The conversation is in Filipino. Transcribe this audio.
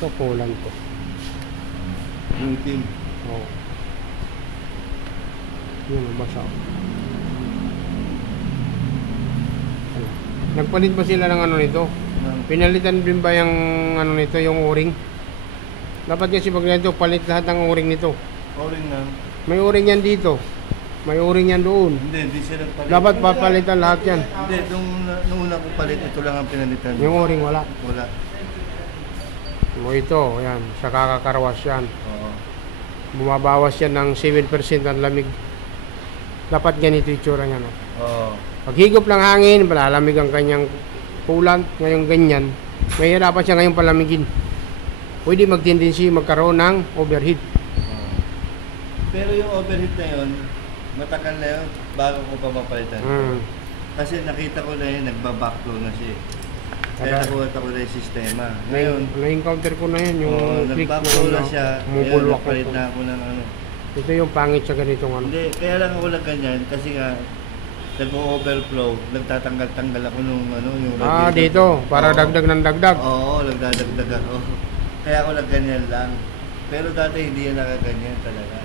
Ito, kulang to. Yung team. Oo. Yun, basa. Nagpalit ba sila ng ano nito? Pinalitan din ba yung ano nito, yung o-ring? Dapat kasi pag ganito, palit lahat ng o-ring nito. O-ring na. May o-ring yan dito. May o-ring yan doon. Hindi siya nagpalit. Dapat papalitan lahat yan. Hindi, nung una ko palit, ito lang ang pinalitan. Yung o-ring wala. Wala. O ito, yan. Sa kakakarwas yan. Oo. Bumabawas yan ng 7% ang lamig. Dapat ganito yung tsura niya. No? Oo. Pag higop ng hangin, palalamig ang kanyang coolant. Ngayon ganyan. Mahirapan siya ngayon palamigin. Pwede mag-tendency magkaroon ng overheat. Pero yung overheat na yun, matagal na yun, bago ko pa mapalitan. Kasi nakita ko na yun, nagbabackflow na siya. Kaya nakuha ko na yung sistema. Ngayon, na-encounter ko na yan, yung nagbackflow na siya, kaya napalit na ako ng ano. Ito yung pangit sa ganitong ano. Hindi, kaya lang ako lang ganyan, kasi nga, nag-overflow, nagtatanggal-tanggal ako nung ano, yung radiator. Dito, para dagdag ng dagdag. Oo, nagdadagdag ako. Kaya ako lang ganyan lang. Pero dati hindi yan nakaganyan talaga.